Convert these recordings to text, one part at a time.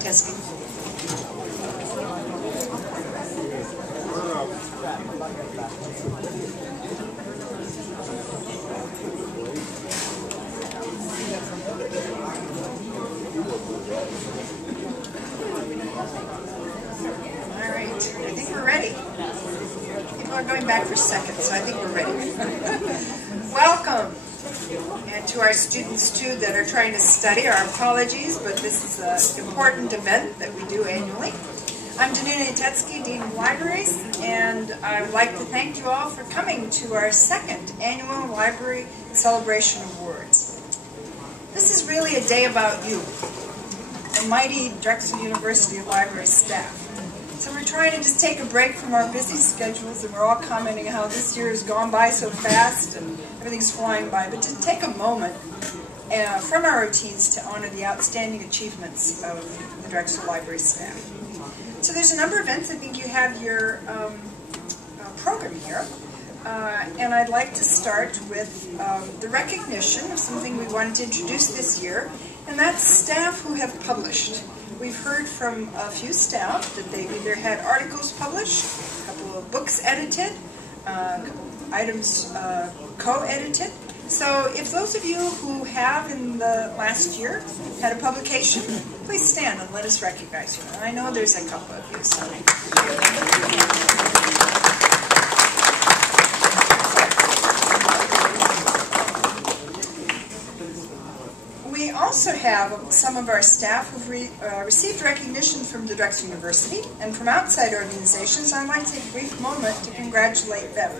Testing. All right, I think we're ready. People are going back for seconds, so I think we're ready. Welcome. And to our students, too, that are trying to study, our apologies, but this is an important event that we do annually. I'm Danuna Yatetsky, Dean of Libraries, and I would like to thank you all for coming to our second annual Library Celebration Awards. This is really a day about you, the mighty Drexel University Library staff. So we're trying to just take a break from our busy schedules, and we're all commenting how this year has gone by so fast and everything's flying by, but to take a moment from our routines to honor the outstanding achievements of the Drexel Library staff. So there's a number of events. I think you have your program here, and I'd like to start with the recognition of something we wanted to introduce this year, and that's staff who have published. We've heard from a few staff that they've either had articles published, a couple of books edited, a couple of items co-edited. So if those of you who have in the last year had a publication, please stand and let us recognize you. And I know there's a couple of you, so. We also have some of our staff who've received recognition from the Drexel University and from outside organizations. I'd like to take a brief moment to congratulate them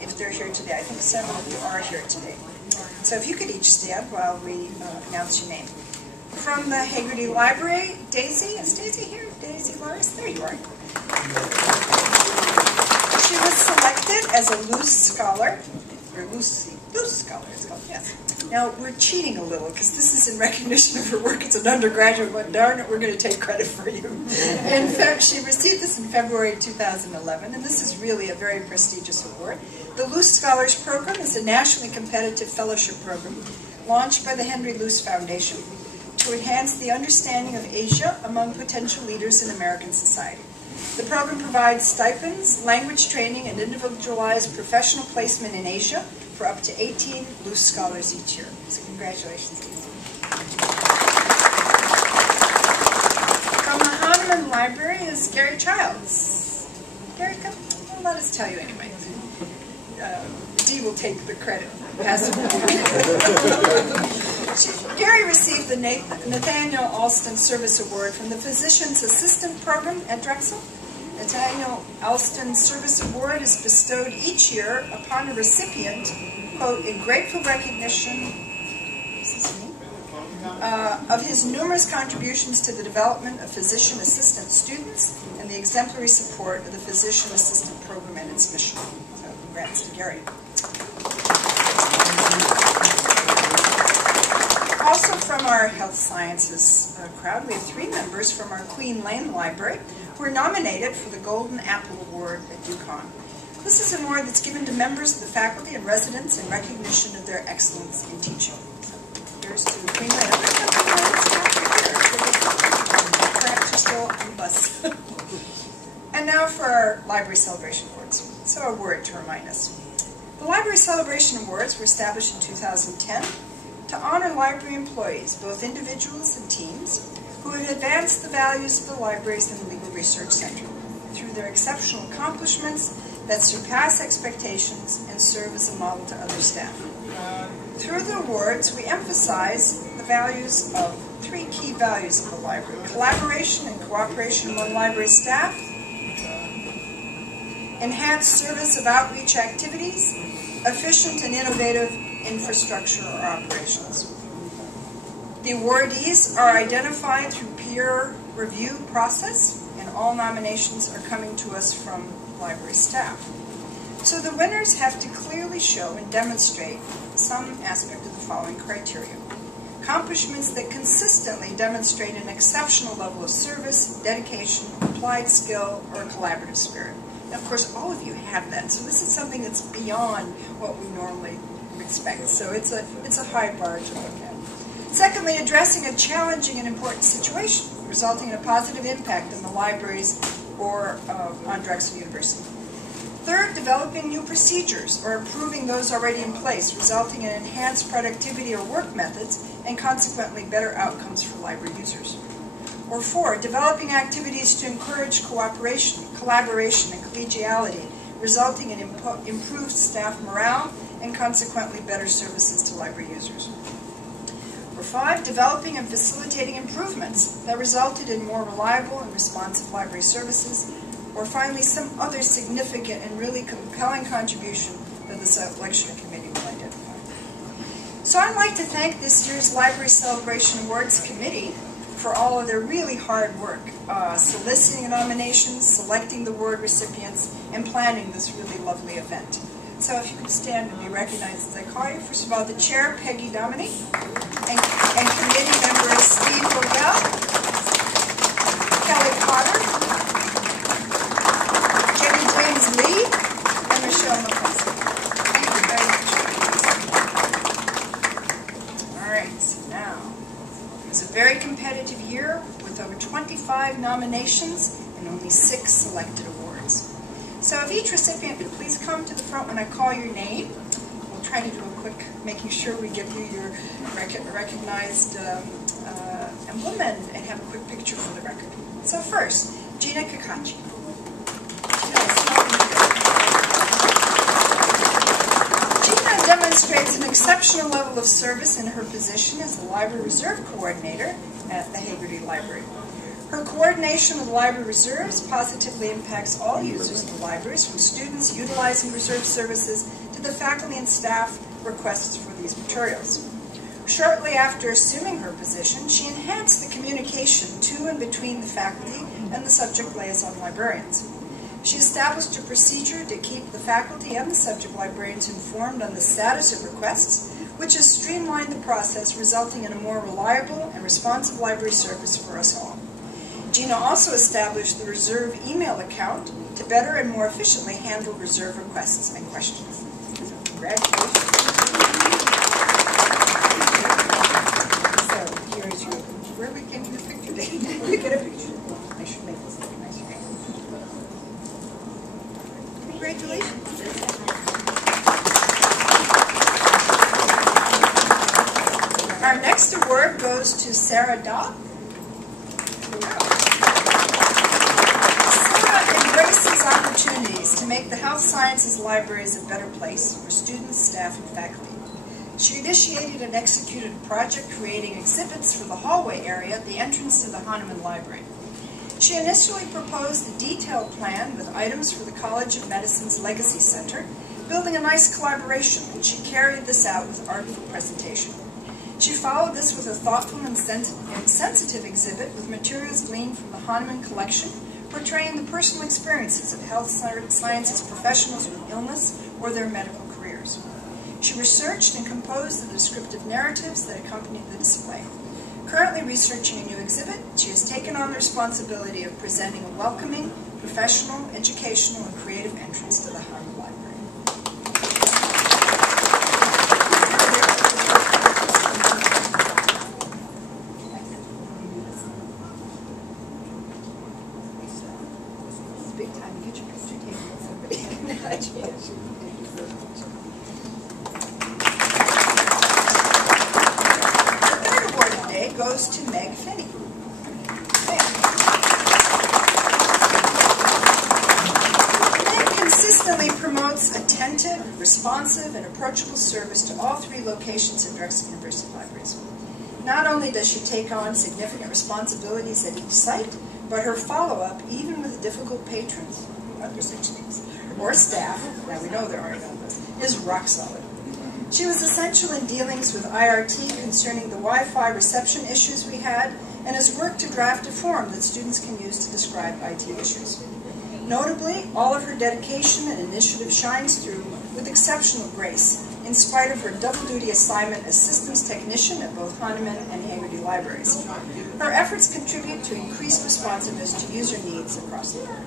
if they're here today. I think several of you are here today. So if you could each stand while we announce your name. From the Hagerty Library, Daisy. Is Daisy here? Daisy Loris? There you are. She was selected as a Luce Scholar, or Luce Scholar it's called, yes. Now, we're cheating a little, because this is in recognition of her work as an undergraduate, but darn it, we're going to take credit for you. In fact, she received this in February 2011, and this is really a very prestigious award. The Luce Scholars Program is a nationally competitive fellowship program launched by the Henry Luce Foundation to enhance the understanding of Asia among potential leaders in American society. The program provides stipends, language training, and individualized professional placement in Asia for up to 18 Luce Scholars each year. So congratulations, Lisa. From the Hahnemann Library is Gary Childs. Gary, come, well, let us tell you anyway. Dee will take the credit. Gary received the Nathaniel Alston Service Award from the Physician's Assistant Program at Drexel. Nathaniel Alston Service Award is bestowed each year upon a recipient, quote, in grateful recognition of his numerous contributions to the development of physician assistant students and the exemplary support of the Physician Assistant Program and its mission. So congrats to Gary. Also from our health sciences crowd, we have 3 members from our Queen Lane Library who are nominated for the Golden Apple Award at UConn. This is an award that's given to members of the faculty and residents in recognition of their excellence in teaching. So here's to Queen Lane. Perhaps you're still on the bus. And now for our Library Celebration Awards. So a word to remind us. The Library Celebration Awards were established in 2010 to honor library employees, both individuals and teams, who have advanced the values of the libraries and the Legal Research Center through their exceptional accomplishments that surpass expectations and serve as a model to other staff. Through the awards, we emphasize the values of 3 key values of the library: collaboration and cooperation among library staff, enhanced service of outreach activities, efficient and innovative infrastructure, or operations. The awardees are identified through peer review process, and all nominations are coming to us from library staff. So the winners have to clearly show and demonstrate some aspect of the following criteria. Accomplishments that consistently demonstrate an exceptional level of service, dedication, applied skill, or a collaborative spirit. And of course, all of you have that, so this is something that's beyond what we normally expect. So it's a high bar to look at. Secondly, addressing a challenging and important situation, resulting in a positive impact on the libraries or on Drexel University. Third, developing new procedures or improving those already in place, resulting in enhanced productivity or work methods and consequently better outcomes for library users. Or four, developing activities to encourage cooperation, collaboration, and collegiality, resulting in improved staff morale and consequently better services to library users. Or five, developing and facilitating improvements that resulted in more reliable and responsive library services. Or finally, some other significant and really compelling contribution that the selection committee will identify. So I'd like to thank this year's Library Celebration Awards Committee for all of their really hard work, soliciting nominations, selecting the award recipients, and planning this really lovely event. So if you could stand and be recognized as I call you. First of all, the chair, Peggy Dominy, and committee members Steve Odell, Kelly Potter, James Lee, and Michelle McCluskey. Thank you very much. All right, so now, it was a very competitive year with over 25 nominations and only 6 selected awards. So if each recipient could please come to the front when I call your name. We'll try to do a quick, making sure we give you your recognized emblem and have a quick picture for the record. So first, Gina Kakachi. Demonstrates an exceptional level of service in her position as the Library Reserve Coordinator at the Hagerty Library. Her coordination of the library reserves positively impacts all users of the libraries, from students utilizing reserve services to the faculty and staff requests for these materials. Shortly after assuming her position, she enhanced the communication to and between the faculty and the subject liaison librarians. She established a procedure to keep the faculty and the subject librarians informed on the status of requests, which has streamlined the process, resulting in a more reliable and responsive library service for us all. Gina also established the Reserve email account to better and more efficiently handle reserve requests and questions. So, congratulations. So, here is your, where are we getting the picture? We get a picture. I should make this look nicer. Congratulations. Our next award goes to Sarah Dobb. Sarah embraces opportunities to make the health sciences libraries a better place for students, staff, and faculty. She initiated and executed a project creating exhibits for the hallway area at the entrance to the Hahnemann Library. She initially proposed a detailed plan with items for the College of Medicine's Legacy Center, building a nice collaboration, and she carried this out with artful presentation. She followed this with a thoughtful and sensitive exhibit with materials gleaned from the Hahnemann collection, portraying the personal experiences of health sciences professionals with illness or their medical careers. She researched and composed the descriptive narratives that accompanied the display. Currently researching a new exhibit, she has taken on the responsibility of presenting a welcoming, professional, educational, and creative entrance to the Hahnemann Library. It's big time to get your picture taken with somebody. Goes to Meg Finney. Meg consistently promotes attentive, responsive, and approachable service to all 3 locations of Drexel University Libraries. Not only does she take on significant responsibilities at each site, but her follow-up, even with difficult patrons, other such things, or staff, now we know there are none, is rock solid. She was essential in dealings with IRT concerning the Wi-Fi reception issues we had, and has worked to draft a form that students can use to describe IT issues. Notably, all of her dedication and initiative shines through with exceptional grace, in spite of her double-duty assignment as systems technician at both Hahnemann and Haggerty Libraries. Her efforts contribute to increased responsiveness to user needs across the board.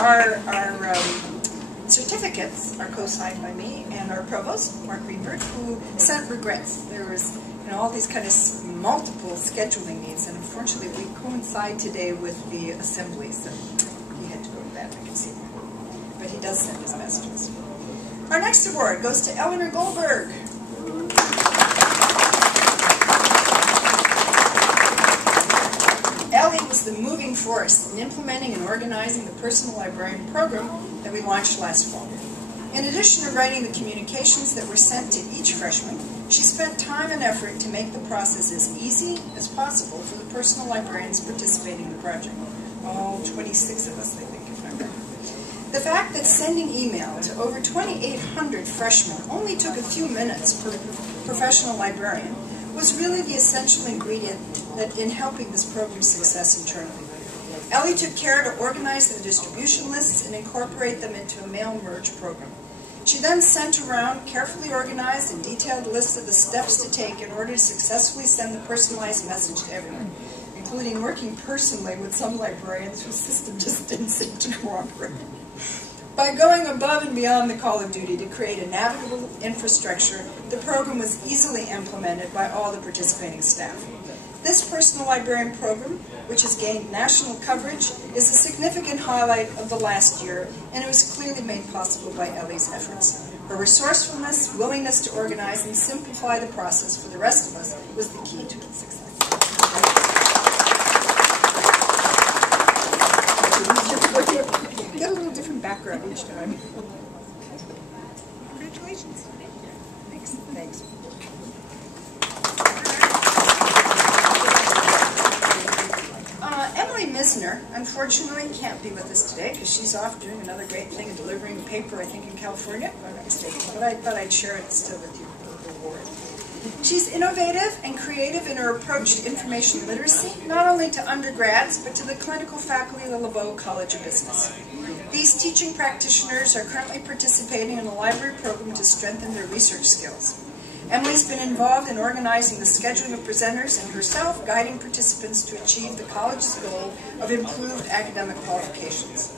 Our certificates are co-signed by me and our provost, Mark Greenberg, who sent regrets. There was all these kind of multiple scheduling needs, and unfortunately we coincide today with the assemblies, and he had to go to that, I can see. But he does send his messages. Our next award goes to Eleanor Goldberg. Ellie was the moving force in implementing and organizing the personal librarian program that we launched last fall. In addition to writing the communications that were sent to each freshman, she spent time and effort to make the process as easy as possible for the personal librarians participating in the project. All 26 of us, I think, if I remember. The fact that sending email to over 2,800 freshmen only took a few minutes per professional librarian was really the essential ingredient in helping this program's success internally. Ellie took care to organize the distribution lists and incorporate them into a mail merge program. She then sent around carefully organized and detailed lists of the steps to take in order to successfully send the personalized message to everyone, including working personally with some librarians whose system just didn't seem to cooperate. By going above and beyond the call of duty to create a navigable infrastructure, the program was easily implemented by all the participating staff. This personal librarian program, which has gained national coverage, is a significant highlight of the last year, and it was clearly made possible by Ellie's efforts. Her resourcefulness, willingness to organize and simplify the process for the rest of us was the key to its success. Get a little different background each time. Congratulations. Thanks. Thanks. Misner, unfortunately, can't be with us today because she's off doing another great thing and delivering a paper, I think, in California, if I'm not mistaken. But I thought I'd share it still with you, her award. She's innovative and creative in her approach to information literacy, not only to undergrads, but to the clinical faculty of the LeBeau College of Business. These teaching practitioners are currently participating in a library program to strengthen their research skills. Emily's been involved in organizing the scheduling of presenters and herself guiding participants to achieve the college's goal of improved academic qualifications.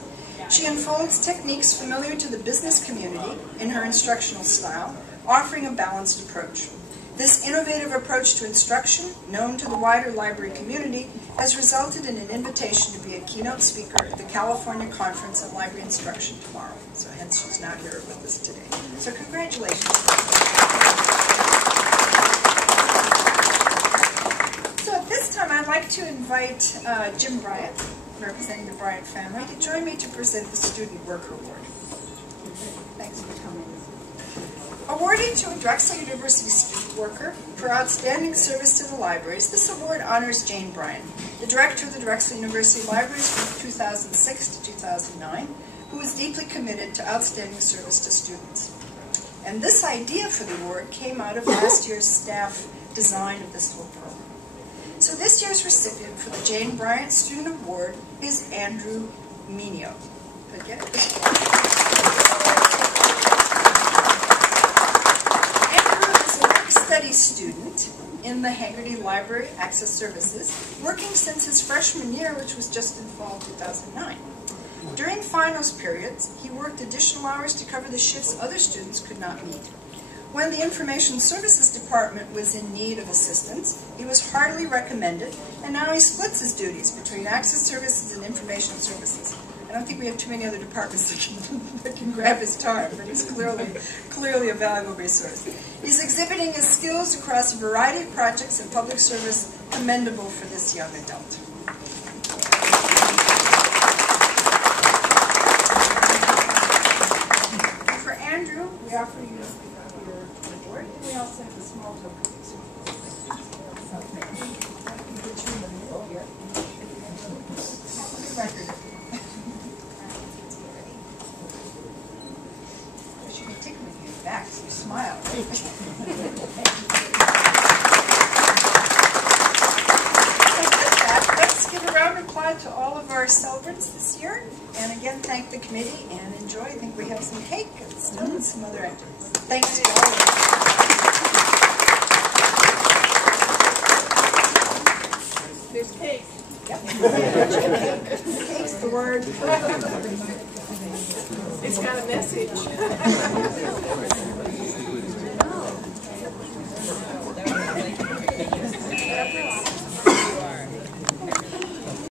She unfolds techniques familiar to the business community in her instructional style, offering a balanced approach. This innovative approach to instruction, known to the wider library community, has resulted in an invitation to be a keynote speaker at the California Conference on Library Instruction tomorrow. So hence she's not here with us today. So congratulations. So at this time I'd like to invite Jim Bryant, representing the Bryant family, to join me to present the Student Worker Award. Thanks for coming. Awarded to a Drexel University student worker for outstanding service to the libraries, this award honors Jane Bryant, the director of the Drexel University Libraries from 2006 to 2009, who was deeply committed to outstanding service to students. And this idea for the award came out of last year's staff design of this whole program. So this year's recipient for the Jane Bryant Student Award is Andrew Minio. Did I get it? Study student in the Haggerty Library Access Services, working since his freshman year, which was just in fall 2009. During finals periods, he worked additional hours to cover the shifts other students could not meet. When the Information Services Department was in need of assistance, he was heartily recommended, and now he splits his duties between Access Services and Information Services. I don't think we have too many other departments that can grab his time, but he's clearly a valuable resource. He's exhibiting his skills across a variety of projects and public service, commendable for this young adult. For Andrew, We offer you your award, and we also have a small token. Get you in the middle here. Record. I should be tickling you back so you smile. Let's give a round of applause to all of our celebrants this year. And again, thank the committee and enjoy. I think we have some cake and still and some other activities. Thanks to all of you. There's cake. Cake's the word. It's got a message.